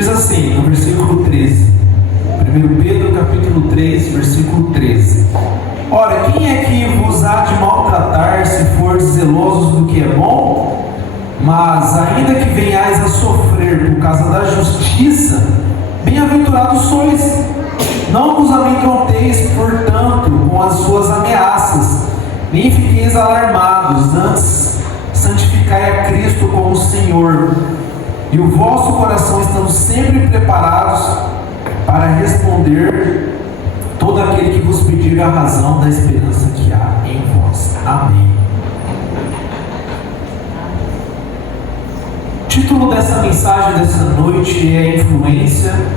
Diz assim, no versículo 13, 1 Pedro capítulo 3, versículo 13: Ora, quem é que vos há de maltratar, se fordes zelosos do que é bom? Mas ainda que venhais a sofrer por causa da justiça, bem-aventurados sois. Não vos amedronteis, portanto, com as suas ameaças, nem fiqueis alarmados, antes santificai a Cristo como Senhor, e o vosso coração estando sempre preparados para responder todo aquele que vos pedir a razão da esperança que há em vós. Amém. O título dessa mensagem dessa noite é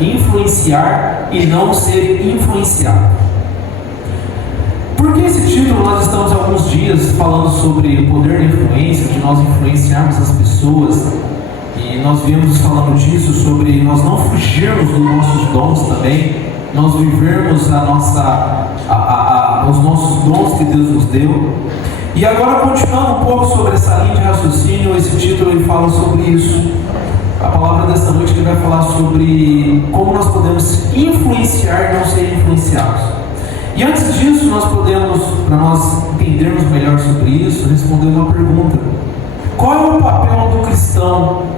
influenciar e não ser influenciado. Por que esse título? Nós estamos há alguns dias falando sobre o poder da influência, de nós influenciarmos as pessoas, e nós viemos falando disso, sobre nós não fugirmos dos nossos dons também, nós vivermos os nossos dons que Deus nos deu. E agora, continuando um pouco sobre essa linha de raciocínio, esse título ele fala sobre isso. A palavra desta noite ele vai falar sobre como nós podemos influenciar e não ser influenciados. E antes disso, nós podemos, para nós entendermos melhor sobre isso, responder uma pergunta: qual é o papel do cristão?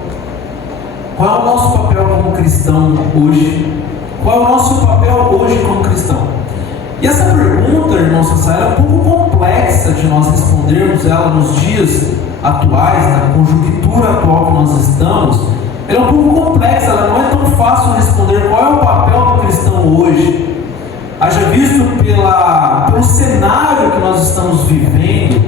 Qual é o nosso papel como cristão hoje? Qual é o nosso papel hoje como cristão? E essa pergunta, irmão Sassá, é um pouco complexa de nós respondermos ela nos dias atuais, na conjuntura atual que nós estamos. Ela é um pouco complexa, ela não é tão fácil responder qual é o papel do cristão hoje. Haja visto pelo cenário que nós estamos vivendo,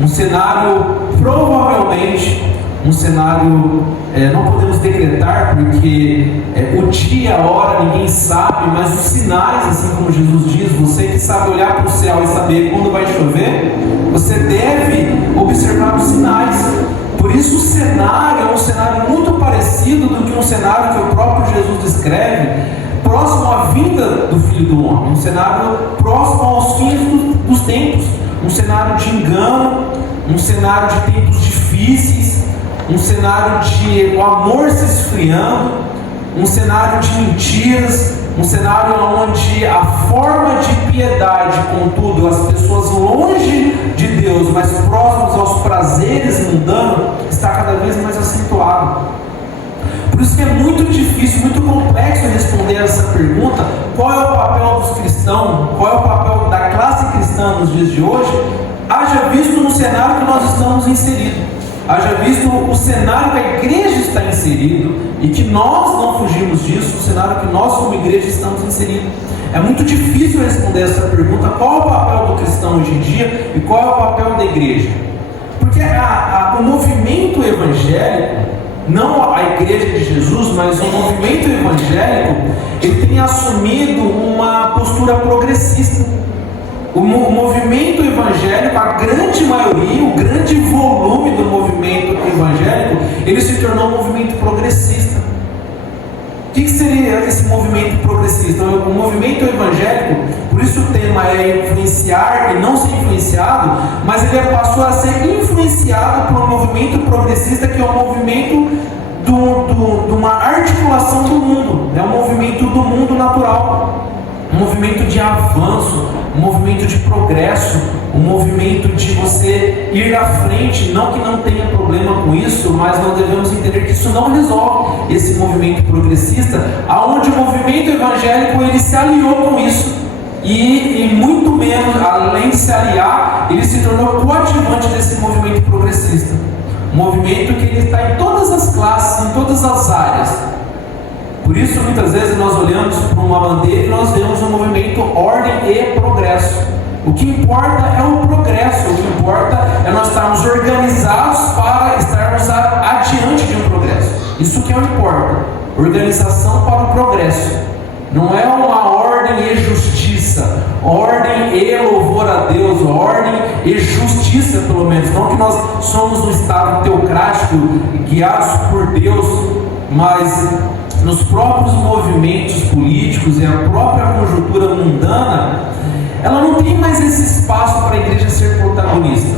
um cenário provavelmente, um cenário, não podemos decretar porque o dia, a hora, ninguém sabe, mas os sinais, assim como Jesus diz, você que sabe olhar para o céu e saber quando vai chover, você deve observar os sinais. Por isso o cenário é um cenário muito parecido do que um cenário que o próprio Jesus descreve, próximo à vinda do Filho do Homem, um cenário próximo aos fins dos tempos, um cenário de engano, um cenário de tempos difíceis, um cenário de o amor se esfriando, um cenário de mentiras, um cenário onde a forma de piedade, contudo, as pessoas longe de Deus, mas próximos aos prazeres mundanos, está cada vez mais acentuado. Por isso que é muito difícil, muito complexo responder essa pergunta: qual é o papel dos cristãos, qual é o papel da classe cristã nos dias de hoje, haja visto no cenário que nós estamos inseridos. Haja visto o cenário que a igreja está inserido e que nós não fugimos disso, o cenário que nós como igreja estamos inseridos. É muito difícil responder essa pergunta: qual é o papel do cristão hoje em dia e qual é o papel da igreja? Porque o movimento evangélico, não a igreja de Jesus, mas o movimento evangélico, ele tem assumido uma postura progressista. O movimento evangélico, a grande maioria, o grande volume do movimento evangélico, ele se tornou um movimento progressista. O que seria esse movimento progressista? O movimento evangélico, por isso o tema é influenciar e não ser influenciado, mas ele passou a ser influenciado por um movimento progressista, que é um movimento de uma articulação do mundo, é um movimento do mundo natural, um movimento de avanço, um movimento de progresso, um movimento de você ir à frente. Não que não tenha problema com isso, mas nós devemos entender que isso não resolve esse movimento progressista, aonde o movimento evangélico ele se aliou com isso e muito menos, além de se aliar, ele se tornou coadjuvante desse movimento progressista, um movimento que ele está em todas as classes, em todas as áreas. Por isso, muitas vezes nós olhamos para uma bandeira e nós vemos um movimento ordem e progresso. O que importa é o progresso, o que importa é nós estarmos organizados para estarmos adiante de um progresso. Isso que é o que importa, organização para o progresso. Não é uma ordem e justiça, ordem e louvor a Deus, ordem e justiça, pelo menos. Não que nós somos um estado teocrático, guiados por Deus, mas nos próprios movimentos políticos e a própria conjuntura mundana, ela não tem mais esse espaço para a igreja ser protagonista.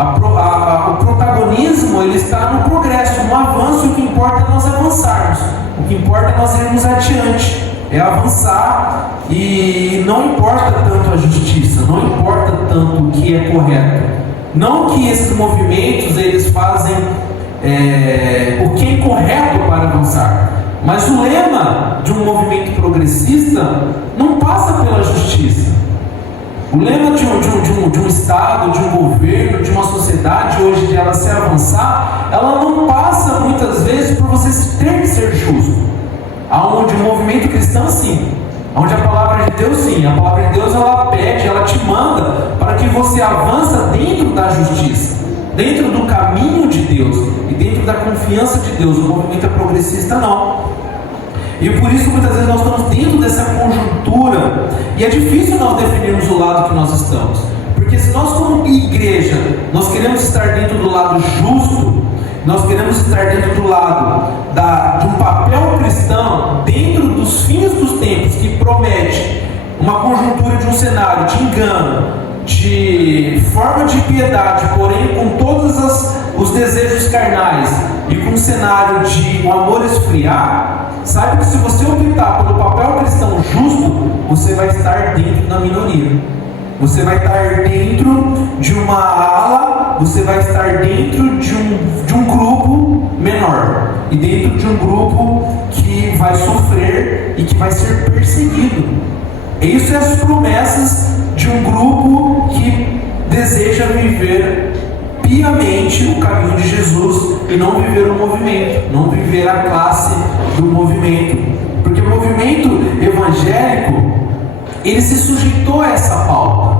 O protagonismo ele está no progresso, no avanço. O que importa é nós avançarmos. O que importa é nós irmos adiante. É avançar, e não importa tanto a justiça, não importa tanto o que é correto. Não que esses movimentos eles fazem o que é correto para avançar, mas o lema de um movimento progressista não passa pela justiça. O lema de um Estado, de um governo, de uma sociedade hoje, de ela se avançar, ela não passa muitas vezes por você ter que ser justo. Aonde o movimento cristão sim, onde a palavra de Deus sim, a palavra de Deus ela pede, ela te manda para que você avança dentro da justiça, dentro do caminho de Deus e dentro da confiança de Deus. O movimento é progressista não. E por isso muitas vezes nós estamos dentro dessa conjuntura, e é difícil nós definirmos o lado que nós estamos, porque se nós como igreja, nós queremos estar dentro do lado justo, nós queremos estar dentro do lado de um papel cristão, dentro dos fins dos tempos, que promete uma conjuntura de um cenário de engano, de forma de piedade, porém com todos os desejos carnais, e com um cenário de um amor esfriar. Saiba que se você optar pelo papel cristão justo, você vai estar dentro da minoria. Você vai estar dentro de uma ala, você vai estar dentro de um grupo menor. E dentro de um grupo que vai sofrer e que vai ser perseguido. Isso é as promessas de um grupo que deseja viver piamente o caminho de Jesus e não viver o movimento, não viver a classe do movimento. Porque o movimento evangélico, ele se sujeitou a essa pauta.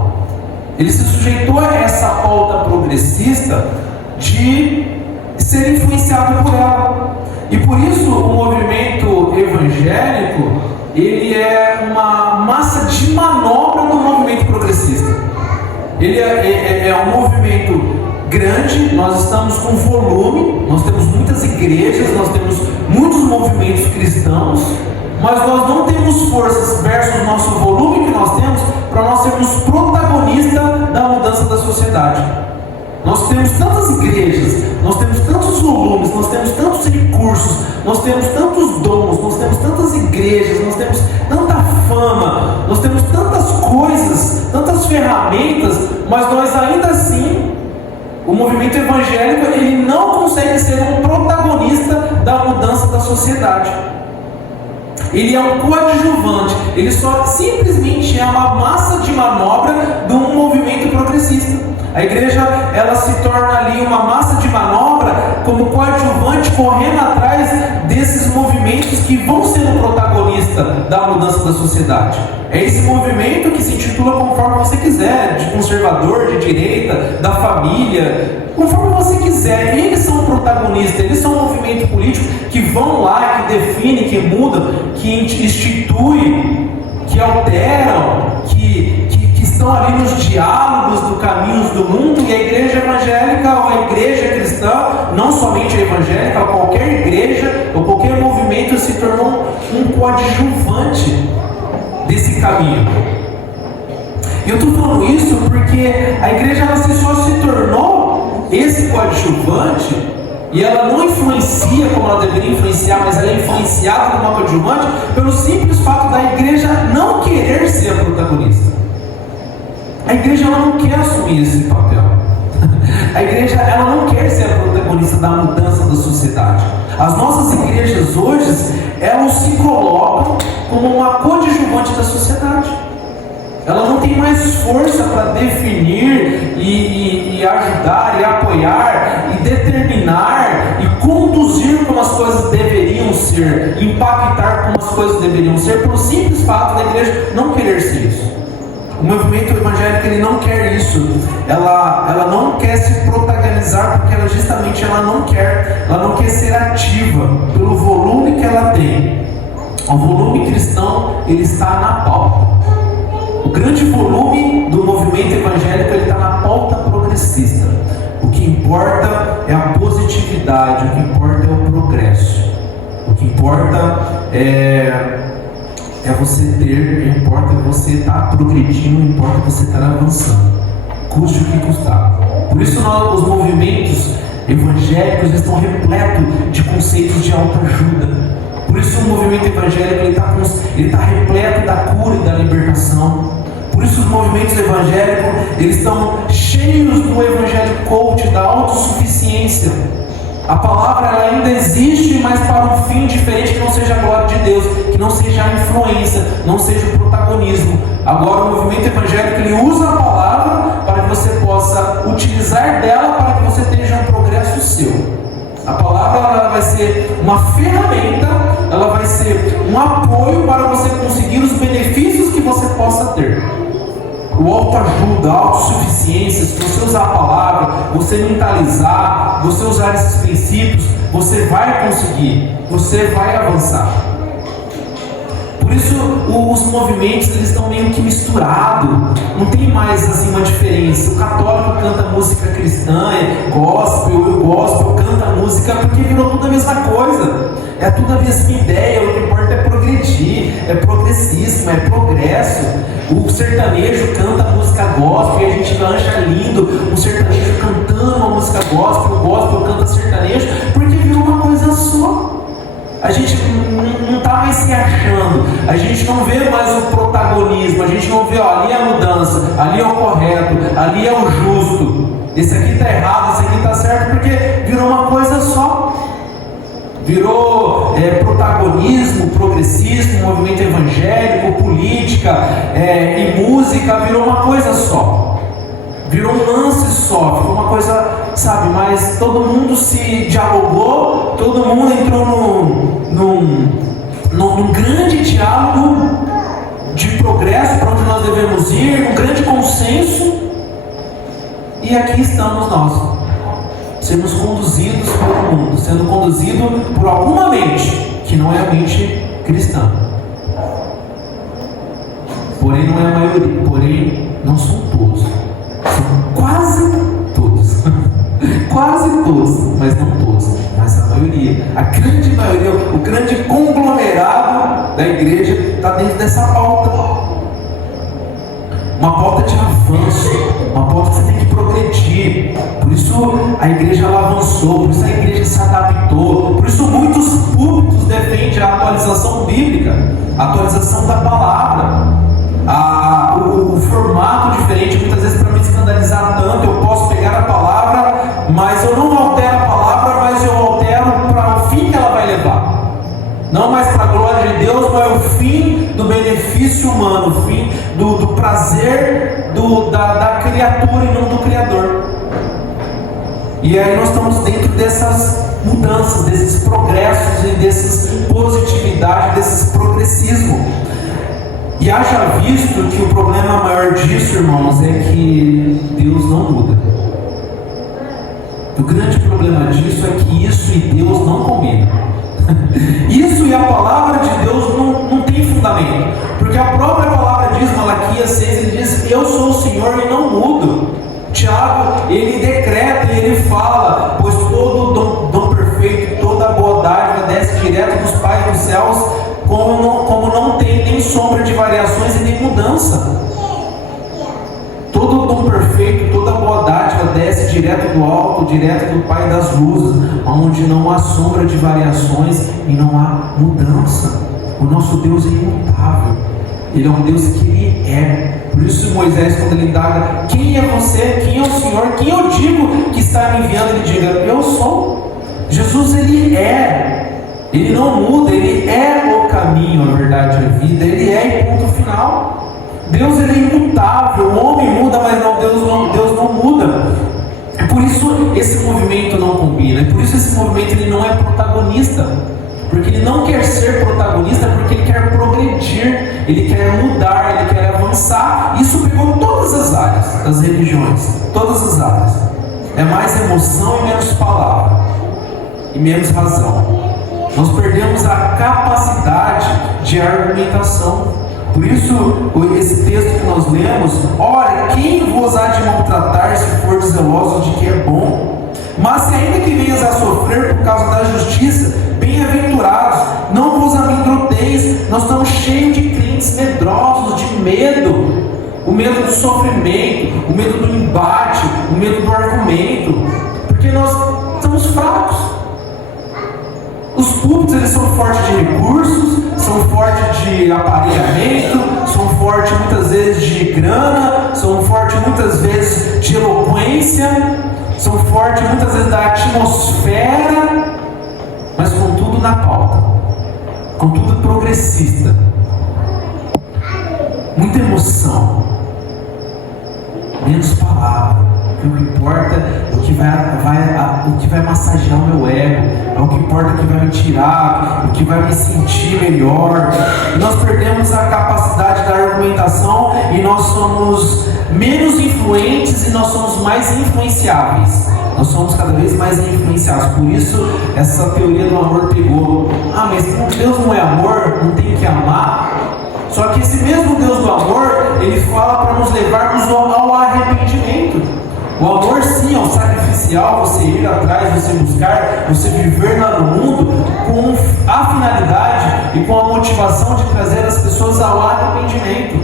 Ele se sujeitou a essa pauta progressista de ser influenciado por ela. E por isso o movimento evangélico, ele é uma massa de manobra do movimento progressista. Ele é um movimento grande, nós estamos com volume, nós temos muitas igrejas, nós temos muitos movimentos cristãos, mas nós não temos forças versus nosso volume que nós temos para nós sermos protagonistas da mudança da sociedade. Nós temos tantas igrejas, nós temos tantos volumes, nós temos tantos recursos, nós temos tantos dons, nós temos tantas igrejas, nós temos tanta fama, nós temos tantas coisas, tantas ferramentas, mas nós ainda assim, o movimento evangélico, ele não consegue ser um protagonista da mudança da sociedade. Ele é um coadjuvante, ele só simplesmente é uma massa de manobra de um movimento progressista. A igreja, ela se torna ali uma massa de manobra como coadjuvante, correndo atrás desses movimentos que vão ser o protagonista da mudança da sociedade. É esse movimento que se intitula conforme você quiser, de conservador, de direita, da família, conforme você quiser. Eles são protagonistas, eles são um movimento político que vão lá, que definem, que mudam, que instituem, que alteram, que estão ali nos diálogos dos caminhos do mundo. E a igreja evangélica, ou a igreja cristã, não somente a evangélica, qualquer igreja ou qualquer movimento se tornou um coadjuvante desse caminho. E eu estou falando isso porque a igreja só se tornou esse coadjuvante, e ela não influencia como ela deveria influenciar, mas ela é influenciada como uma coadjuvante pelo simples fato da igreja não querer ser a protagonista. A igreja ela não quer assumir esse papel. A igreja ela não quer ser a protagonista da mudança da sociedade. As nossas igrejas hoje, elas se colocam como uma coadjuvante da sociedade. Ela não tem mais força para definir e ajudar, e apoiar, e determinar, e conduzir como as coisas deveriam ser, impactar como as coisas deveriam ser, pelo simples fato da igreja não querer ser isso. O movimento evangélico ele não quer isso. Ela não quer se protagonizar porque ela não quer ser ativa pelo volume que ela tem. O volume cristão ele está na pauta. O grande volume do movimento evangélico ele está na pauta progressista. O que importa é a positividade, o que importa é o progresso. O que importa é você ter, importa você estar progredindo, importa você estar avançando, custe o que custar. Por isso os movimentos evangélicos estão repletos de conceitos de autoajuda. Por isso o movimento evangélico ele tá repleto da cura e da libertação. Por isso os movimentos evangélicos eles estão cheios do evangelho coach, da autossuficiência. A palavra ela ainda existe, mas para um fim diferente, que não seja a glória de Deus, que não seja a influência, não seja o protagonismo. Agora o movimento evangélico ele usa a palavra para que você possa utilizar dela para que você tenha um progresso seu. A palavra ela vai ser uma ferramenta, ela vai ser um apoio para você conseguir os benefícios que você possa ter. O autoajuda, a autossuficiência, se você usar a palavra, você mentalizar, você usar esses princípios, você vai conseguir, você vai avançar. Por isso os movimentos eles estão meio que misturados, não tem mais assim uma diferença. O católico canta música cristã, gospel, o gospel canta música, porque virou tudo a mesma coisa, é tudo a mesma ideia. O que importa é progredir, é progressismo, é progresso. O sertanejo canta música gospel e a gente acha lindo um sertanejo cantando uma música gospel, o gospel canta sertanejo, porque virou uma coisa só. A gente não está mais se achando, a gente não vê mais o protagonismo, a gente não vê, ali é a mudança, ali é o correto, ali é o justo, esse aqui está errado, esse aqui está certo, porque virou uma coisa só. Virou protagonismo, progressismo, movimento evangélico, política e música, virou uma coisa só. Virou um lance só, ficou uma coisa, sabe, mas todo mundo se dialogou, todo mundo entrou num grande diálogo de progresso para onde nós devemos ir, num grande consenso, e aqui estamos nós, sendo conduzidos pelo mundo, sendo conduzido por alguma mente, que não é a mente cristã. Porém não é a maioria, porém não são todos. São quase todos, quase todos, mas não todos, mas a maioria, a grande maioria, o grande conglomerado da igreja está dentro dessa pauta, uma pauta de avanço, uma pauta que você tem que progredir. Por isso a igreja ela avançou, por isso a igreja se adaptou, por isso muitos púlpitos defendem a atualização bíblica, a atualização da palavra. O formato diferente, muitas vezes para me escandalizar tanto, eu posso pegar a palavra, mas eu não altero a palavra, mas eu altero para o fim que ela vai levar. Não mais para a glória de Deus, mas é o fim do benefício humano, o fim do prazer da criatura e não do Criador. E aí nós estamos dentro dessas mudanças, desses progressos e dessas positividades, desses progressismo. E haja visto que o problema maior disso, irmãos, é que Deus não muda. O grande problema disso é que isso e Deus não combinam. Isso e a palavra de Deus não tem fundamento. Porque a própria palavra diz, Malaquias 6, ele diz, eu sou o Senhor e não mudo. Tiago, ele decreta e ele fala, pois todo dom perfeito, toda boa dádiva desce direto dos pais dos céus, como não tem nem sombra de variações e nem mudança. Todo dom perfeito, toda boa dádiva desce direto do alto, direto do Pai das luzes, onde não há sombra de variações e não há mudança. O nosso Deus é imutável. Ele é um Deus que Ele é. Por isso Moisés, quando ele indaga, quem é você? Quem é o Senhor? Quem eu digo que está me enviando? Ele diga, eu sou. Jesus, Ele é. Ele não muda, Ele é o caminho, a verdade e a vida. Ele é e ponto final. Deus, Ele é imutável. O homem muda, mas não, Deus não muda. É por isso esse movimento não combina. É por isso esse movimento ele não é protagonista. Porque ele não quer ser protagonista, porque ele quer progredir, ele quer mudar, ele quer avançar. Isso pegou todas as áreas das religiões, todas as áreas. É mais emoção e menos palavra, e menos razão. Nós perdemos a capacidade de argumentação. Por isso, esse texto que nós lemos, ora, quem vos há de maltratar se for zeloso de que é bom? Mas se ainda que venhas a sofrer por causa da justiça, bem-aventurados, não vos amedronteis. Nós estamos cheios de crentes medrosos, de medo. o medo do sofrimento, o medo do embate, o medo do argumento, porque nós estamos fracos. Os púlpitos, eles são fortes de recursos, são fortes de aparelhamento, são fortes muitas vezes de grana, são fortes muitas vezes de eloquência, são fortes muitas vezes da atmosfera, mas contudo na pauta, contudo progressista, muita emoção, menos palavra. O que importa é o que vai massagear o meu ego, é o que importa, que vai me tirar, o que vai me sentir melhor. E nós perdemos a capacidade da argumentação e nós somos menos influentes e nós somos mais influenciáveis. Nós somos cada vez mais influenciados. Por isso essa teoria do amor pegou. Mas Deus não é amor, não tem que amar. Só que esse mesmo Deus do amor, ele fala para nos levarmos ao arrependimento. O amor sim é um sacrificial, você ir atrás, você buscar, você viver lá no mundo com a finalidade e com a motivação de trazer as pessoas ao arrependimento.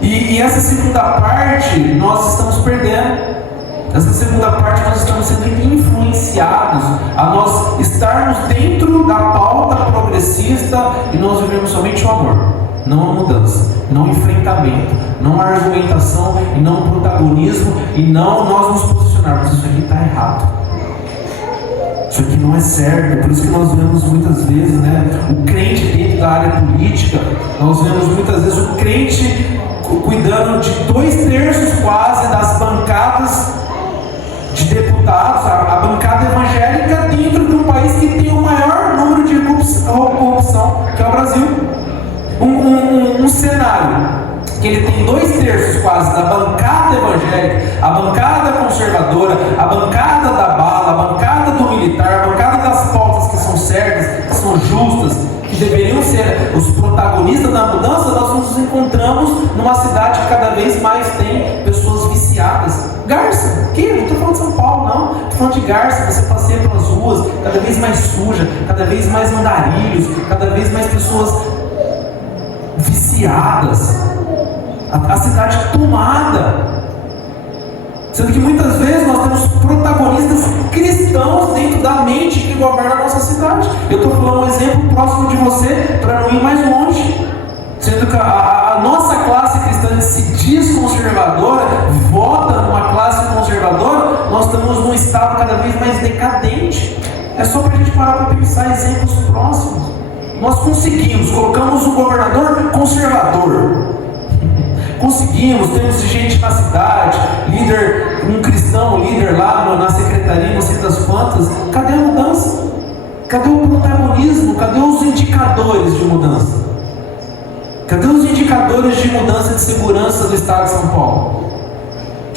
E essa segunda parte nós estamos perdendo. Essa segunda parte nós estamos sendo influenciados a nós estarmos dentro da pauta progressista e nós vivemos somente o amor. Não a mudança, não o enfrentamento, não a argumentação e não o protagonismo e não nós nos posicionarmos. Isso aqui está errado, isso aqui não é certo. Por isso que nós vemos muitas vezes, o crente dentro da área política, nós vemos muitas vezes o crente cuidando de 2/3 quase das bancadas de deputados, a bancada evangélica dentro de um país que tem o maior número de corrupção, que é o Brasil. Um cenário que ele tem 2/3 quase da bancada evangélica, a bancada conservadora, a bancada da bala, a bancada do militar, a bancada das pautas que são certas, que são justas, que deveriam ser os protagonistas da mudança. Nós nos encontramos numa cidade que cada vez mais tem pessoas viciadas. Garça, que? Não estou falando de São Paulo, não. Estou falando de Garça. Você passeia pelas ruas, cada vez mais suja, cada vez mais andarilhos, cada vez mais pessoas viciadas, a cidade tomada, sendo que muitas vezes nós temos protagonistas cristãos dentro da mente que governam a nossa cidade. Eu estou falando um exemplo próximo de você para não ir mais longe, sendo que a nossa classe cristã se diz conservadora, vota numa classe conservadora, nós estamos num estado cada vez mais decadente. É só para a gente parar para pensar exemplos próximos. Nós conseguimos, colocamos um governador conservador. Conseguimos, temos gente na cidade, líder, um cristão, líder lá na secretaria, não sei das quantas. Cadê a mudança? Cadê o protagonismo? Cadê os indicadores de mudança? Cadê os indicadores de mudança de segurança do estado de São Paulo?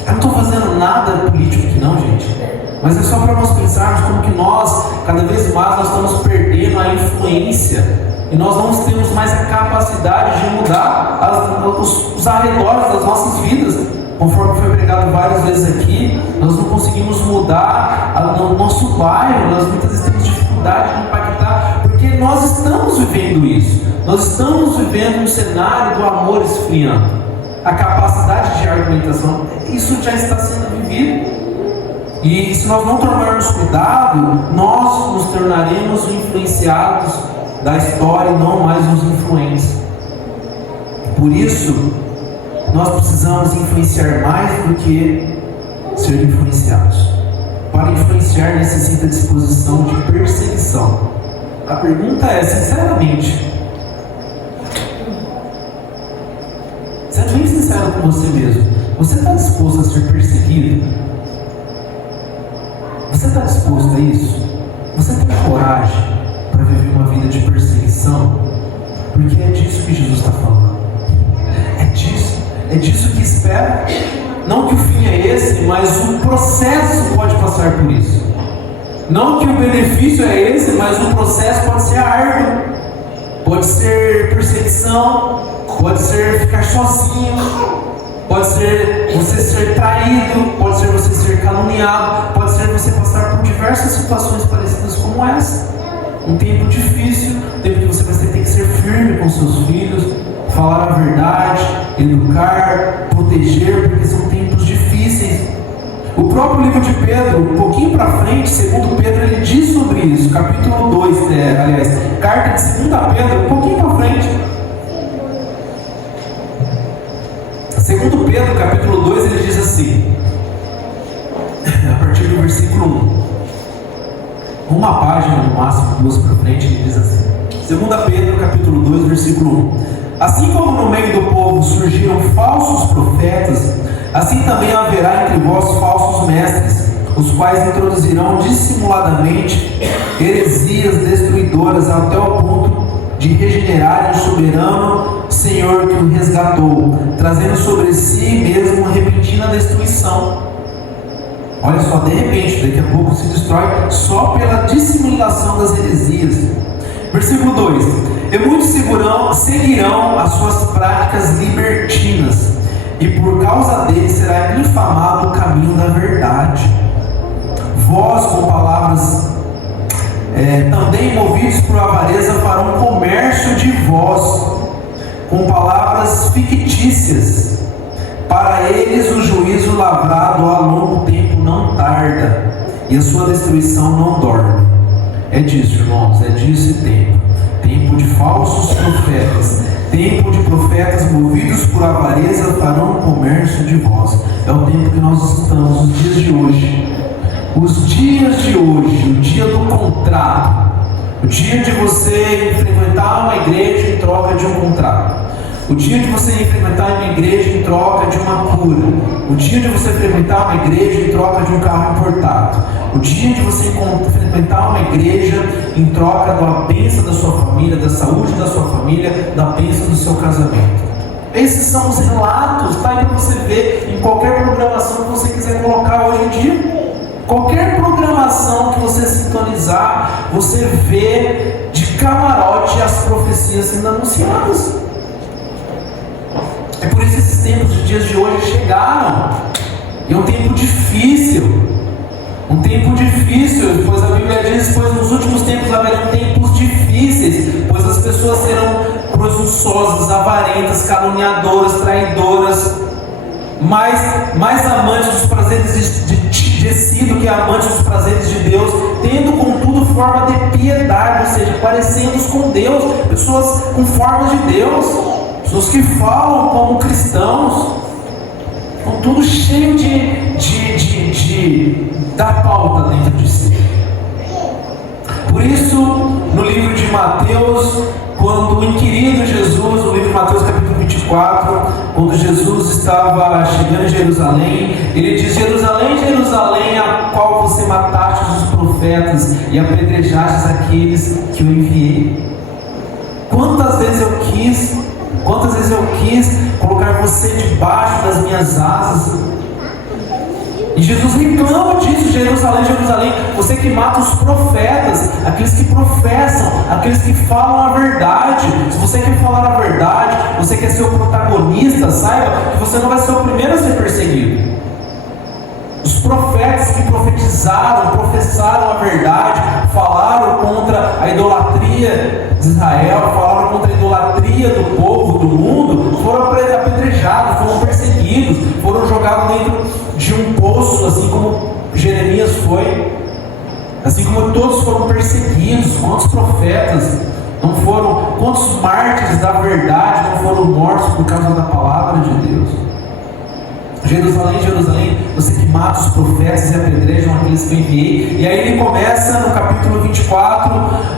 Eu não estou fazendo nada político aqui não, gente. Mas é só para nós pensarmos como que nós, cada vez mais, nós estamos perdendo a influência e nós não temos mais a capacidade de mudar os arredores das nossas vidas. Conforme foi pregado várias vezes aqui, nós não conseguimos mudar o nosso bairro, nós muitas vezes temos dificuldade de impactar, porque nós estamos vivendo isso. Nós estamos vivendo um cenário do amor esfriando. A capacidade de argumentação, isso já está sendo vivido. E se nós não tomarmos cuidado, nós nos tornaremos influenciados da história e não mais os influentes. Por isso, nós precisamos influenciar mais do que ser influenciados. Para influenciar necessita disposição de perseguição. A pergunta é, sinceramente, sendo bem sincero com você mesmo, você está disposto a ser perseguido? Você está disposto a isso? Você tem coragem para viver uma vida de perseguição? Porque é disso que Jesus está falando. É disso que espera. Não que o fim é esse, mas o processo pode passar por isso. Não que o benefício é esse, mas o processo pode ser árduo. Pode ser perseguição, pode ser ficar sozinho, pode ser você ser traído, pode ser você ser caluniado, pode ser você passar por diversas situações parecidas como essa. Um tempo difícil, um tempo que você vai ter que ser firme com seus filhos, falar a verdade, educar, proteger, porque são tempos difíceis. O próprio livro de Pedro, um pouquinho para frente, segundo Pedro, ele diz sobre isso, capítulo 2, carta de 2 Pedro, um pouquinho para frente. Segundo Pedro, capítulo 2, ele diz assim, a partir do versículo 1, uma página no máximo, 2 para frente, ele diz assim, 2 Pedro, capítulo 2, versículo 1. Assim como no meio do povo surgiram falsos profetas, assim também haverá entre vós falsos mestres, os quais introduzirão dissimuladamente heresias destruidoras até o ponto de regenerarem o soberano Senhor que o resgatou, trazendo sobre si mesmo repentina destruição. Olha só, de repente, daqui a pouco se destrói só pela dissimulação das heresias. Versículo 2. E muitos seguirão as suas práticas libertinas, e por causa deles será infamado o caminho da verdade. Vós, com palavras também movidos por avareza, farão comércio de vós, com palavras fictícias. Para eles o juízo lavrado a longo tempo não tarda, e a sua destruição não dorme. É disso, irmãos, é disso tempo. Tempo de falsos profetas, tempo de profetas movidos por avareza farão comércio de vós. É o tempo que nós estamos, os dias de hoje. Os dias de hoje, o dia do contrato, o dia de você frequentar uma igreja em troca de um contrato, o dia de você frequentar uma igreja em troca de uma cura, o dia de você frequentar uma igreja em troca de um carro importado, o dia de você frequentar uma igreja em troca da bênção da sua família, da saúde da sua família, da bênção do seu casamento. Esses são os relatos, tá? Para você ver em qualquer programação que você quiser colocar hoje em dia. Qualquer programação que você sintonizar, você vê de camarote as profecias sendo anunciadas. É por isso que esses tempos de dias de hoje chegaram. E é um tempo difícil. Um tempo difícil, pois a Bíblia diz: pois nos últimos tempos haverão tempos difíceis, pois as pessoas serão presunçosas, avarentas, caluniadoras, traidoras, mais amantes dos prazeres de si do que amantes dos prazeres de Deus, tendo contudo forma de piedade, ou seja, parecendo com Deus, pessoas com forma de Deus, pessoas que falam como cristãos, com tudo cheio da pauta dentro de si. Por isso, no livro de Mateus, quando o inquirido Jesus, no livro de Mateus capítulo 24, quando Jesus estava chegando em Jerusalém, ele diz: Jerusalém, Jerusalém, a qual você mataste os profetas e apedrejastes aqueles que eu enviei. Quantas vezes eu quis colocar você debaixo das minhas asas. E Jesus reclama disso: Jerusalém, Jerusalém, você que mata os profetas, aqueles que professam, aqueles que falam a verdade. Se você quer falar a verdade, você quer ser o protagonista, saiba que você não vai ser o primeiro a ser perseguido. Os profetas que profetizaram, professaram a verdade, falaram contra a idolatria de Israel, falaram contra a idolatria do povo, do mundo, foram apedrejados, foram perseguidos, foram jogados dentro de um poço, assim como Jeremias foi, assim como todos foram perseguidos. Quantos profetas não foram, quantos mártires da verdade não foram mortos por causa da palavra de Deus? Jerusalém, Jerusalém, você que mata os profetas e apedrejam aqueles que eu enviei. E aí ele começa no capítulo 24,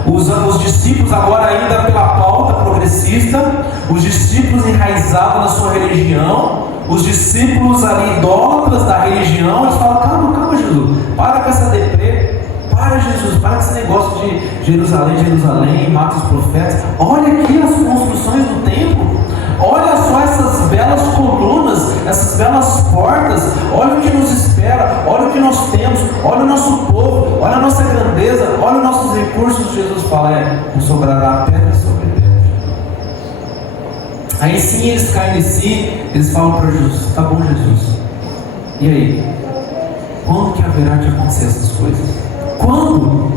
usando os discípulos, agora ainda pela pauta progressista, os discípulos enraizados na sua religião, os discípulos ali idólatras da religião. Eles falam: calma, calma, Jesus, para com essa deprê, para, Jesus, para com esse negócio de Jerusalém, Jerusalém, mata os profetas. Olha aqui as construções do templo, olha só essas belas colunas, essas belas portas, olha o que nos espera, olha o que nós temos, olha o nosso povo, olha a nossa grandeza, olha os nossos recursos. Jesus fala: não sobrará pedra sobre pedra. Aí sim eles caem em si, eles falam para Jesus: tá bom, Jesus, e aí? Quando que haverá de acontecer essas coisas? Quando?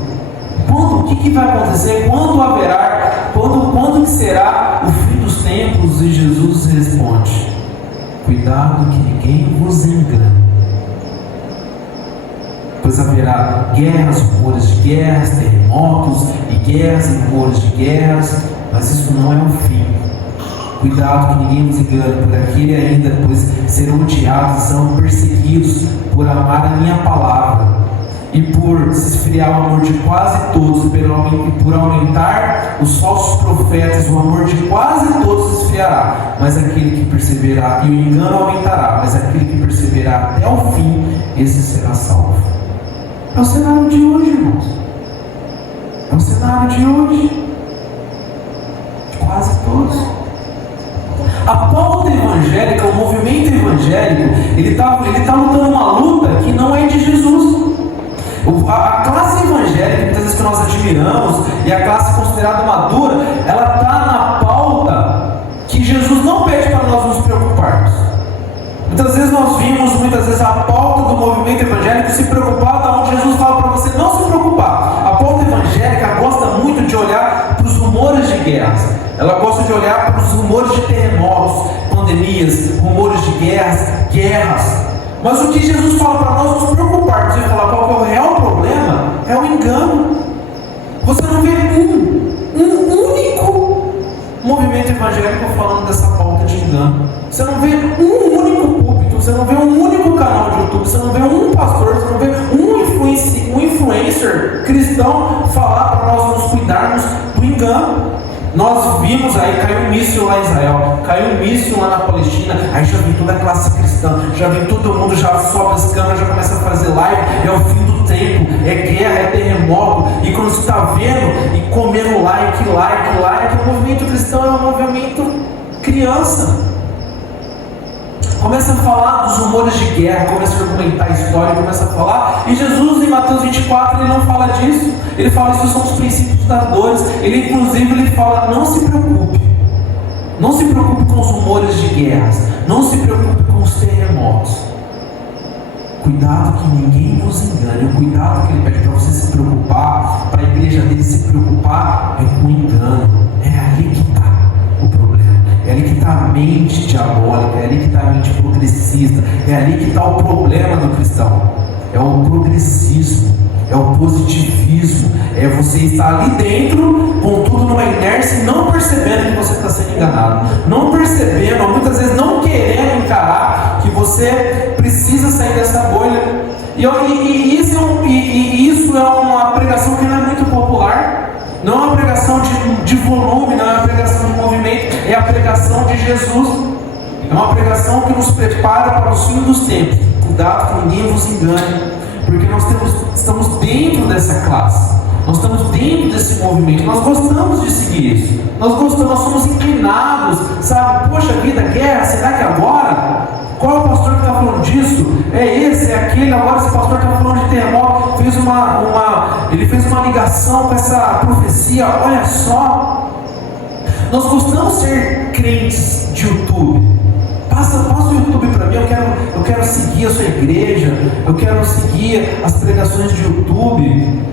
Quando? O que vai acontecer? Quando haverá? Quando que será o fim dos tempos? templos e Jesus responde: cuidado que ninguém vos engane, pois haverá guerras, rumores de guerras, terremotos e guerras e rumores de guerras, mas isso não é o fim. Cuidado que ninguém vos engane, por aquele ainda, pois serão odiados, serão perseguidos por amar a minha palavra, e por se esfriar o amor de quase todos, e por aumentar os falsos profetas, o amor de quase todos se esfriará, mas aquele que perseverar, e o engano aumentará, mas aquele que perseverar até o fim, esse será salvo. É o cenário de hoje, irmãos. É o cenário de hoje. Quase todos. A pauta evangélica, o movimento evangélico, ele está lutando uma luta que não é de Jesus. A classe evangélica, muitas vezes que nós admiramos, e a classe considerada madura, ela está na pauta que Jesus não pede para nós nos preocuparmos. Muitas vezes nós vimos, a pauta do movimento evangélico se preocupar da onde Jesus fala para você não se preocupar. A pauta evangélica gosta muito de olhar para os rumores de guerras. Ela gosta de olhar para os rumores de terremotos, pandemias, rumores de guerras. Mas o que Jesus fala para nós nos preocuparmos e falar qual que é o real problema é o engano. Você não vê um único movimento evangélico falando dessa pauta de engano. Você não vê um único púlpito, você não vê um único canal de YouTube, você não vê um pastor, você não vê um influencer cristão falar para nós nos cuidarmos do engano. Nós vimos aí, caiu um míssil lá em Israel, caiu um míssil lá na Palestina, aí já vem toda a classe cristã, já vem todo mundo, já sobe as câmeras, já começa a fazer live, é o fim do tempo, é guerra, é terremoto, e quando você está vendo e comendo like, o movimento cristão é um movimento criança. Começa a falar dos rumores de guerra, começa a argumentar a história, começa a falar, e Jesus em Mateus 24 ele não fala disso, ele fala isso são os princípios das dores, ele inclusive fala, não se preocupe com os rumores de guerras, não se preocupe com os terremotos, cuidado que ninguém vos engane. O cuidado que ele pede para você se preocupar, para a igreja dele se preocupar, é com o engano, é ali que está o problema. É ali que está a mente diabólica, é ali que está a mente progressista, é ali que está o problema do cristão. É o progressismo, é o positivismo, é você estar ali dentro, com tudo numa inércia e não percebendo que você está sendo enganado, não percebendo, ou muitas vezes não querendo encarar que você precisa sair dessa bolha. E isso é uma pregação que não é muito popular. Não é uma pregação de volume, não é uma pregação de movimento, é a pregação de Jesus. É uma pregação que nos prepara para os fins dos tempos. Cuidado que ninguém vos engane, porque nós estamos dentro dessa classe, nós estamos dentro desse movimento, nós gostamos de seguir isso, nós somos inclinados, sabe? Poxa vida, guerra, será que agora? Qual é o pastor que está falando disso? É esse, é aquele, agora esse pastor está falando de terremoto, ele fez uma ligação com essa profecia, olha só. Nós gostamos de ser crentes de YouTube. Passa o YouTube para mim, eu quero seguir a sua igreja, eu quero seguir as pregações de YouTube.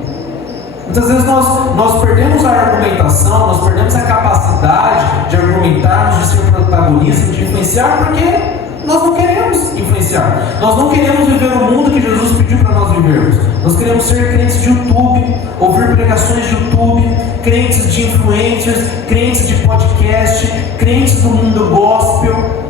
Muitas vezes nós perdemos a argumentação, nós perdemos a capacidade de argumentarmos, de ser protagonistas, de influenciar, porque nós não queremos influenciar. Nós não queremos viver o mundo que Jesus pediu para nós vivermos. Nós queremos ser crentes de YouTube, ouvir pregações de YouTube, crentes de influencers, crentes de podcast, crentes do mundo gospel.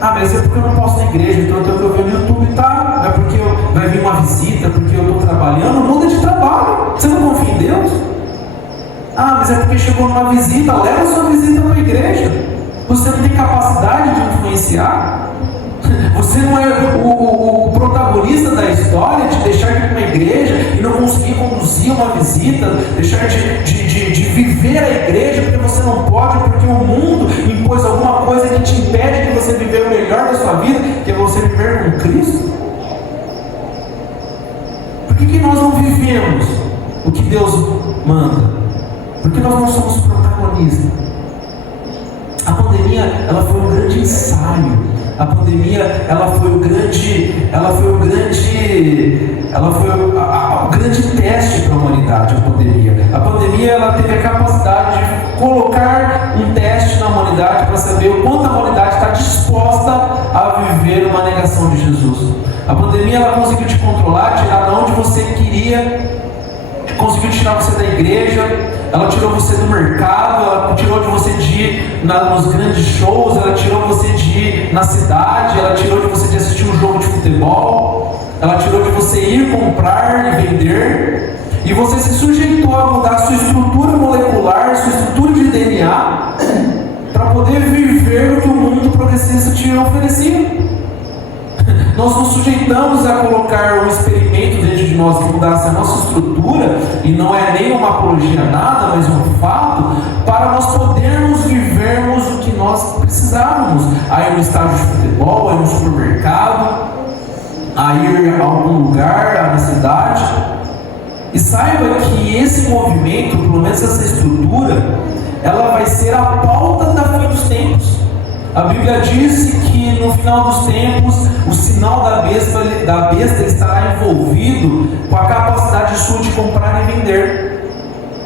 Mas é porque eu não posso na igreja, então eu tenho que ouvir no YouTube, tá? É porque vai vir uma visita, porque eu estou trabalhando, muda de trabalho. Você não confia em Deus? Mas é porque chegou uma visita, leva a sua visita para a igreja. Você não tem capacidade de influenciar? Você não é o protagonista da história de deixar de ir para uma igreja e não conseguir conduzir uma visita, deixar de viver a igreja porque você não pode, porque o mundo impôs alguma coisa que te impede de você viver o melhor da sua vida, que é você viver com Cristo? Por que nós não vivemos o que Deus manda? Porque nós não somos protagonistas. A pandemia, ela foi um grande ensaio. A pandemia, ela foi o grande teste para a humanidade. A pandemia, ela teve a capacidade de colocar um teste para saber o quanto a humanidade está disposta a viver uma negação de Jesus. A pandemia, ela conseguiu te controlar, tirar de onde você queria, conseguiu tirar você da igreja, ela tirou você do mercado, ela tirou de você de ir nos grandes shows, ela tirou você de ir na cidade, ela tirou de você de assistir um jogo de futebol, ela tirou de você ir comprar e vender, e você se sujeitou a mudar sua estrutura molecular, sua estrutura de DNA, para poder viver o que o mundo progressista te oferecia. Nós nos sujeitamos a colocar um experimento dentro de nós que mudasse a nossa estrutura, e não é nem uma apologia a nada, mas um fato, para nós podermos vivermos o que nós precisávamos, a ir no estádio de futebol, a ir no supermercado, a ir a algum lugar, na cidade. E saiba que esse movimento, pelo menos essa estrutura, ela vai ser a pauta da fim dos tempos. A Bíblia diz que no final dos tempos o sinal da besta estará envolvido com a capacidade sua de comprar e vender.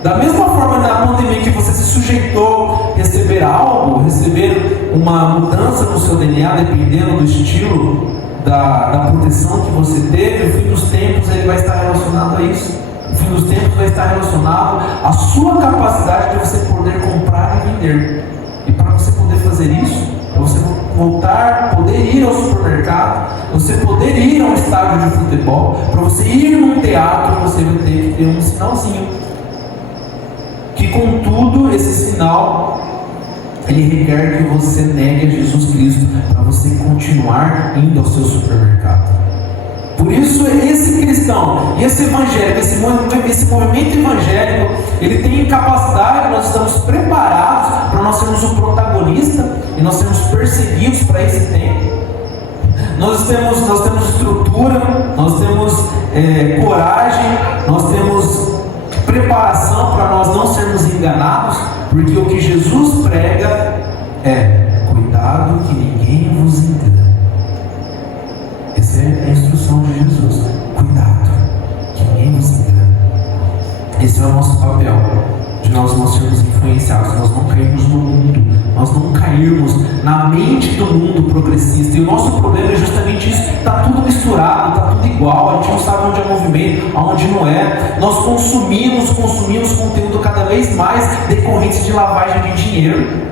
Da mesma forma, na pandemia que você se sujeitou a receber algo, receber uma mudança no seu DNA, dependendo do estilo da proteção que você teve, o fim dos tempos ele vai estar relacionado a isso. O fim dos tempos vai estar relacionado à sua capacidade de você poder comprar e vender. E para você poder fazer isso, para você poder ir ao supermercado, você poder ir a um estádio de futebol, para você ir num teatro, você vai ter que ter um sinalzinho. Que contudo, esse sinal, ele requer que você negue a Jesus Cristo, para você continuar indo ao seu supermercado. Por isso, esse cristão e esse evangélico, esse movimento evangélico, ele tem capacidade, nós estamos preparados para nós sermos o protagonista e nós sermos perseguidos para esse tempo. Nós temos estrutura, nós temos coragem, nós temos preparação para nós não sermos enganados, porque o que Jesus prega é: cuidado que ninguém vos engane. Essa é a instrução de Jesus. Cuidado, que ninguém nos engane. Esse é o nosso papel, de nós não sermos influenciados, nós não cairmos no mundo, nós não cairmos na mente do mundo progressista. E o nosso problema é justamente isso: está tudo misturado, está tudo igual, a gente não sabe onde é movimento, aonde não é. Nós consumimos conteúdo cada vez mais decorrente de lavagem de dinheiro.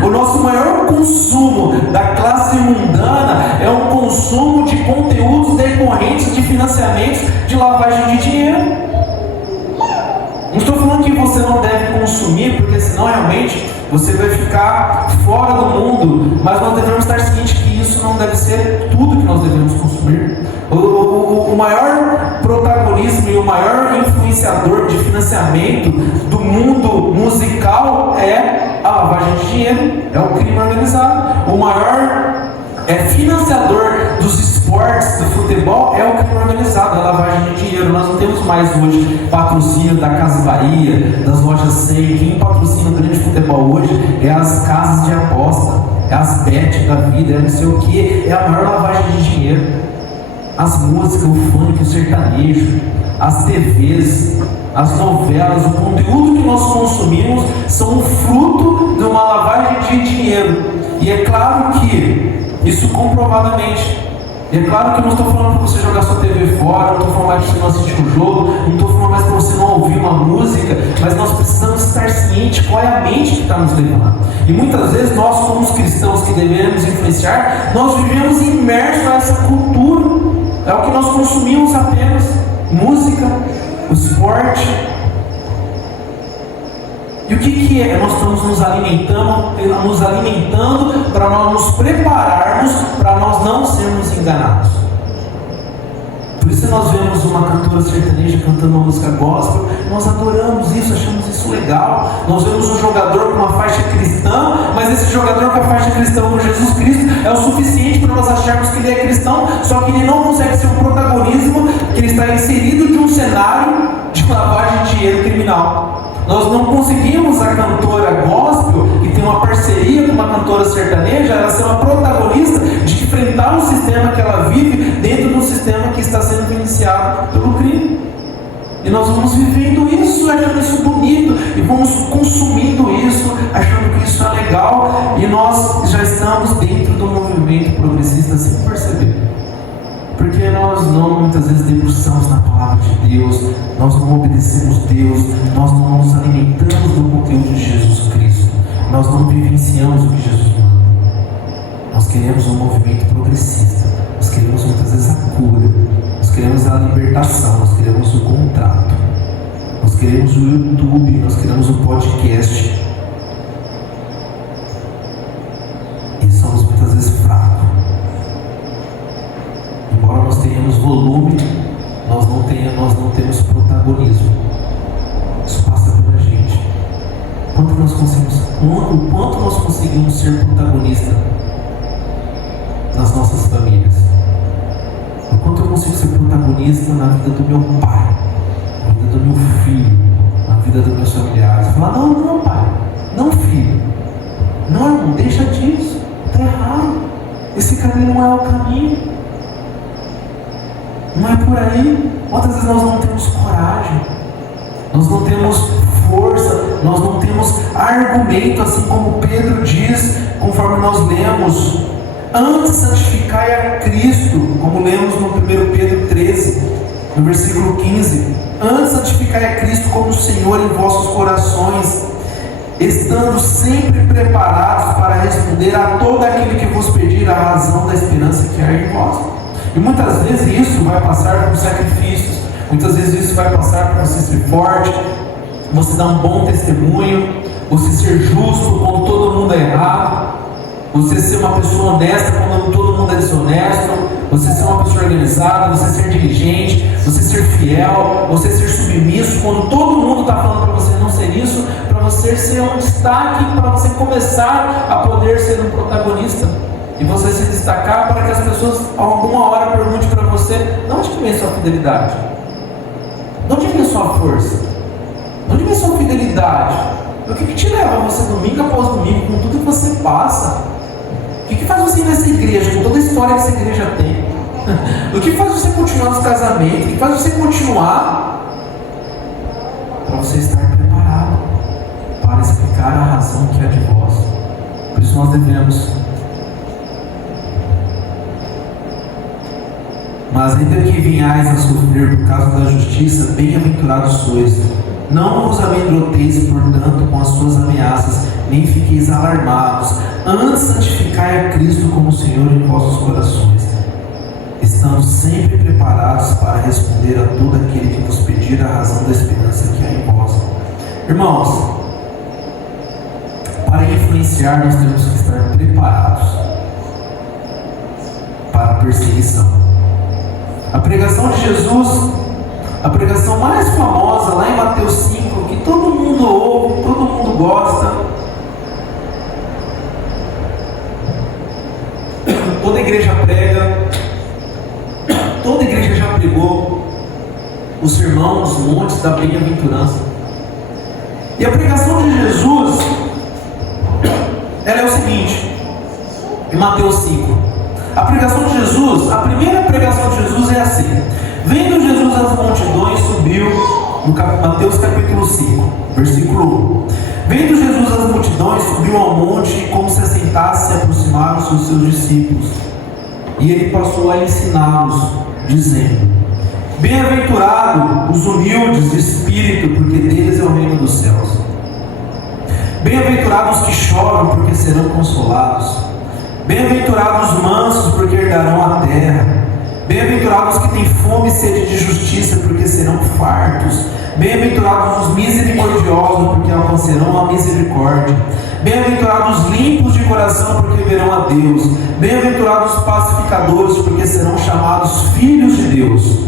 O nosso maior consumo da classe mundana é um consumo de conteúdos decorrentes de financiamentos de lavagem de dinheiro. Não estou falando que você não deve consumir, porque senão realmente você vai ficar fora do mundo, mas nós devemos estar cientes que isso não deve ser tudo que nós devemos consumir. O maior protagonismo e o maior influenciador de financiamento do mundo musical é a lavagem de dinheiro, é o crime organizado. O maior financiador dos esportes, do futebol, é o crime organizado, a lavagem de dinheiro. Nós não temos mais hoje patrocínio da Casa Bahia, das lojas 100. Quem patrocina o grande futebol hoje é as casas de aposta, é as bet da vida, é não sei o que, é a maior lavagem de dinheiro. As músicas, o funk, o sertanejo, as TVs, as novelas, o conteúdo que nós consumimos são fruto de uma lavagem de dinheiro. E é claro que isso comprovadamente. E é claro que eu não estou falando para você jogar sua TV fora, não estou falando mais para você não assistir um jogo, não estou falando mais para você não ouvir uma música, mas nós precisamos estar cientes qual é a mente que está nos levando. E muitas vezes nós, como os cristãos que devemos influenciar, nós vivemos imersos nessa cultura. É o que nós consumimos apenas: música, o esporte. E o que é? Nós estamos nos alimentando para nós nos prepararmos para nós não sermos enganados. Por isso nós vemos uma cantora sertaneja cantando uma música gospel, nós adoramos isso, achamos isso legal. Nós vemos um jogador com uma faixa cristã, mas esse jogador com a faixa cristã com Jesus Cristo é o suficiente para nós acharmos que ele é cristão, só que ele não consegue ser um protagonismo, que ele está inserido de um cenário de lavagem de dinheiro criminal. Nós não conseguimos a cantora gospel, que tem uma parceria com uma cantora sertaneja, ela ser uma protagonista de enfrentar o sistema que ela vive dentro de um sistema que está sendo iniciado pelo crime. E nós vamos vivendo isso, achando isso bonito, e vamos consumindo isso, achando que isso é legal, e estamos dentro do movimento progressista sem perceber. Porque nós não, muitas vezes, debruçamos na palavra de Deus, nós não obedecemos Deus, nós não nos alimentamos do conteúdo de Jesus Cristo, nós não vivenciamos o que Jesus manda. Nós queremos um movimento progressista, nós queremos muitas vezes a cura, nós queremos a libertação, nós queremos o contrato, nós queremos o YouTube, nós queremos o podcast. E somos muitas vezes fracos. Embora nós tenhamos volume, nós não temos protagonismo. Isso passa pela gente. O quanto nós conseguimos ser protagonista nas nossas famílias? O quanto eu consigo ser protagonista na vida do meu pai, na vida do meu filho, na vida dos meus familiares? Falar, não pai, não filho, não irmão, deixa disso, está errado, esse caminho não é o caminho. Não é por aí. Quantas vezes nós não temos coragem, nós não temos força, nós não temos argumento, assim como Pedro diz, conforme nós lemos: antes santificai a Cristo, como lemos no 1 Pedro 13, no versículo 15. Antes santificai a Cristo como Senhor em vossos corações, estando sempre preparados para responder a todo aquele que vos pedir a razão da esperança que há em vós. E muitas vezes isso vai passar por sacrifícios, muitas vezes isso vai passar por você ser forte, você dar um bom testemunho, você ser justo quando todo mundo é errado, você ser uma pessoa honesta quando todo mundo é desonesto, você ser uma pessoa organizada, você ser diligente, você ser fiel, você ser submisso quando todo mundo está falando para você não ser isso, para você ser um destaque, para você começar a poder ser um protagonista. E você se destacar para que as pessoas alguma hora perguntem para você: de onde que vem sua fidelidade? De onde vem sua força? De onde vem sua fidelidade? O que te leva a você domingo após domingo, com tudo que você passa? O que faz você ir nessa igreja, com toda a história que essa igreja tem? O que faz você continuar nos casamentos? O que faz você continuar? Para você estar preparado para explicar a razão que há de vós. Por isso nós devemos. Mas ainda que venhais a sofrer por causa da justiça, bem-aventurados sois. Não vos amedronteis, portanto, com as suas ameaças, nem fiqueis alarmados. Antes santificai a Cristo como Senhor em vossos corações, estando sempre preparados para responder a todo aquele que vos pedir a razão da esperança que há em vós. Irmãos, para influenciar nós temos que estar preparados para a perseguição. A pregação de Jesus, a pregação mais famosa lá em Mateus 5, que todo mundo ouve, todo mundo gosta, toda igreja prega, toda igreja já pregou o sermão, os montes da bem-aventurança. E a pregação de Jesus, ela é o seguinte, em Mateus 5. A pregação de Jesus, a primeira pregação de Jesus é assim: vendo Jesus as multidões, subiu, no Mateus capítulo 5, versículo 1. Vendo Jesus as multidões, subiu ao monte, e como se assentasse, se aproximaram-se os seus discípulos. E ele passou a ensiná-los, dizendo: bem-aventurados os humildes de espírito, porque deles é o reino dos céus. Bem-aventurados os que choram, porque serão consolados. Bem-aventurados os mansos, porque herdarão a terra. Bem-aventurados os que têm fome e sede de justiça, porque serão fartos. Bem-aventurados os misericordiosos, porque alcançarão a misericórdia. Bem-aventurados os limpos de coração, porque verão a Deus. Bem-aventurados os pacificadores, porque serão chamados filhos de Deus.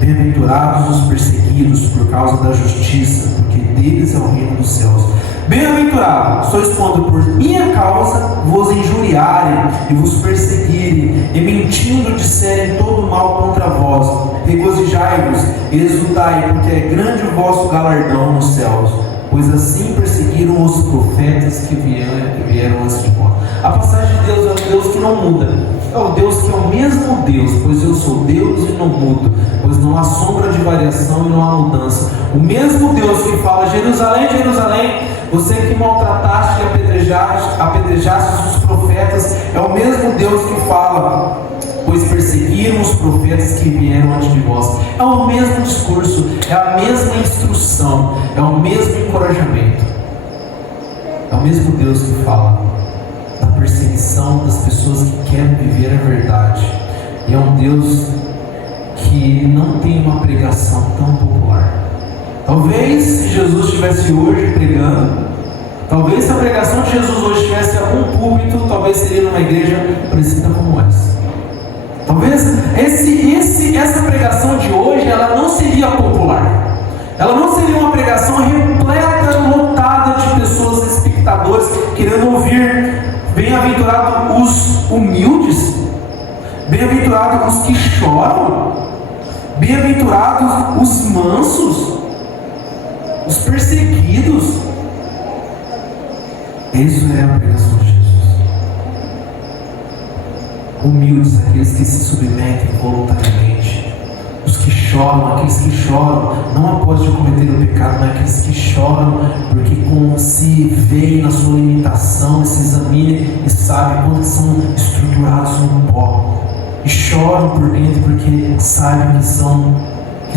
Bem-aventurados os perseguidos por causa da justiça, porque deles é o reino dos céus. Bem-aventurados sois quando por minha causa vos injuriarem e vos perseguirem, e mentindo disserem todo mal contra vós. Regozijai-vos e exultai, porque é grande o vosso galardão nos céus, pois assim perseguiram os profetas que vieram antes de vós. A passagem de Deus é um Deus que não muda, é o Deus que é o mesmo Deus, pois eu sou Deus e não mudo, pois não há sombra de variação e não há mudança. O mesmo Deus que fala: Jerusalém, Jerusalém, você que maltrataste e apedrejaste apedrejaste os profetas, é o mesmo Deus que fala: pois perseguiram os profetas que vieram antes de vós. É o mesmo discurso, é a mesma instrução, é o mesmo encorajamento. É o mesmo Deus que fala da perseguição das pessoas que querem viver a verdade. E é um Deus que não tem uma pregação tão popular. Talvez se Jesus estivesse hoje pregando, talvez se a pregação de Jesus hoje estivesse em algum púlpito, talvez seria numa igreja parecida como essa. Talvez essa pregação de hoje, ela não seria popular. Ela não seria uma pregação repleta, lotada de pessoas, espectadores, querendo ouvir. Bem-aventurados os humildes, bem-aventurados os que choram, bem-aventurados os mansos, os perseguidos. Isso é a pregação de Jesus. Humildes, aqueles que se submetem voluntariamente, os que choram, aqueles que choram não após de cometer o pecado, mas aqueles que choram porque se veem na sua limitação, se examinam e sabem quanto são estruturados no pó, e choram por dentro porque sabem que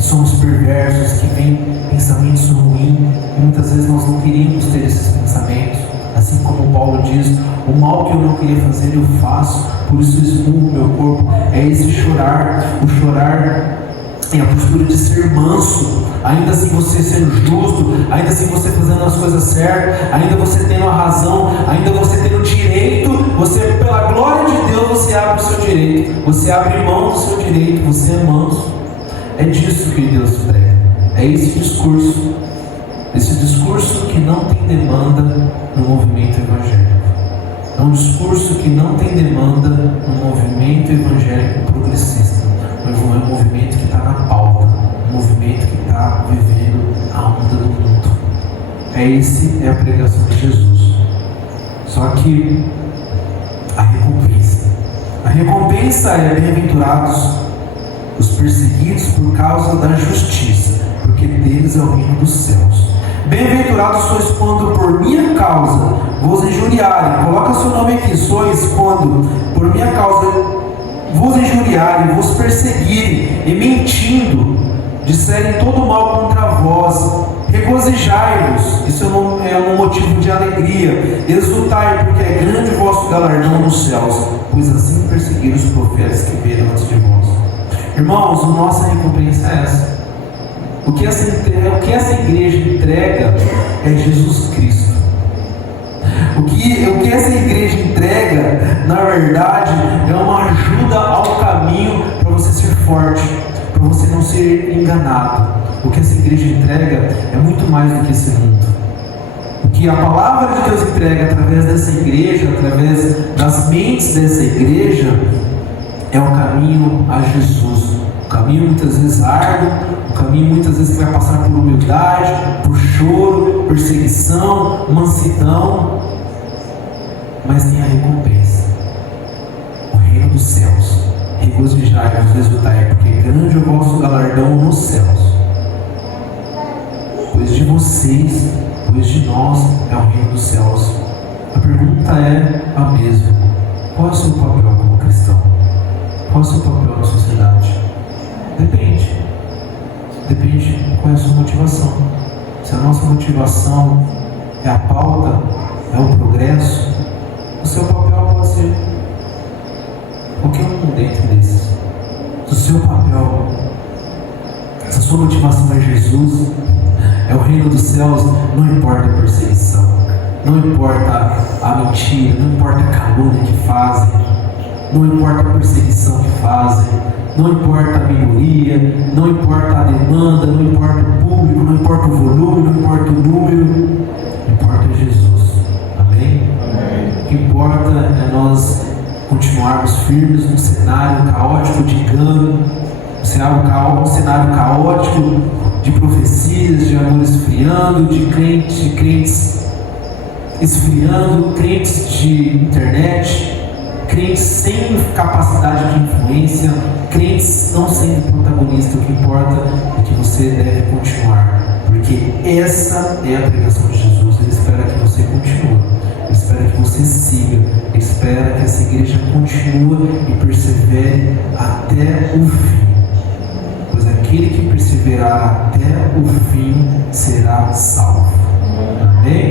somos perversos, que vêm pensamentos ruins, e muitas vezes nós não queríamos ter esses pensamentos. Assim como Paulo diz: o mal que eu não queria fazer eu faço, por isso esmurro meu corpo. É esse chorar. O chorar é a postura de ser manso, ainda assim você sendo justo, ainda assim você fazendo as coisas certas, ainda você tendo a razão, ainda você tendo o direito. Você, pela glória de Deus, você abre o seu direito, você abre mão do seu direito, você é manso. É disso que Deus prega. É esse discurso que não tem demanda no movimento evangélico. É um discurso que não tem demanda no movimento evangélico progressista. É um movimento que está na pauta, um movimento que está vivendo a onda do mundo. É a pregação de Jesus. Só que a recompensa é: bem-aventurados os perseguidos por causa da justiça, porque deles é o reino dos céus. Bem-aventurados sois quando por minha causa vos injuriarem. Coloca seu nome aqui. Sois quando por minha causa vos injuriarem, vos perseguirem e mentindo disserem todo mal contra vós. Regozijai-vos, isso é um motivo de alegria. Exultai, porque é grande o vosso galardão nos céus, pois assim perseguiram os profetas que vieram antes de vós. Irmãos, a nossa recompensa é essa. O que essa igreja entrega é Jesus Cristo. O que essa igreja entrega, na verdade, é uma ajuda ao caminho para você ser forte, para você não ser enganado. O que essa igreja entrega é muito mais do que esse mundo. O que a palavra de Deus entrega através dessa igreja, através das mentes dessa igreja, é o caminho a Jesus. O caminho muitas vezes árduo, o caminho muitas vezes que vai passar por humildade, por choro, perseguição, mansidão, mas tem a recompensa, o reino dos céus. Regozijai-vos, exultai, porque grande é o vosso galardão nos céus. Pois de vocês, pois de nós é o reino dos céus. A pergunta é a mesma: qual é o seu papel como cristão? Qual é o seu papel na sociedade? Depende qual é a sua motivação. Se a nossa motivação é a pauta, é o progresso, o seu papel pode ser qualquer um dentro desses. Se o seu papel, se a sua motivação é Jesus, é o reino dos céus, não importa a perseguição, não importa a mentira, não importa a calúnia que fazem, não importa a perseguição que fazem, não importa a minoria, não importa a demanda, não importa o público, não importa o volume, não importa o número, importa Jesus. Amém? O que importa é nós continuarmos firmes num cenário caótico de engano, um cenário caótico de profecias, de amor esfriando, de crentes esfriando, crentes de internet, crentes sem capacidade de influência, crentes não sendo protagonistas. O que importa é que você deve continuar, porque essa é a pregação de Jesus. Ele espera que você continue, ele espera que igreja continua e persevere até o fim. Pois aquele que perseverar até o fim será salvo. Amém?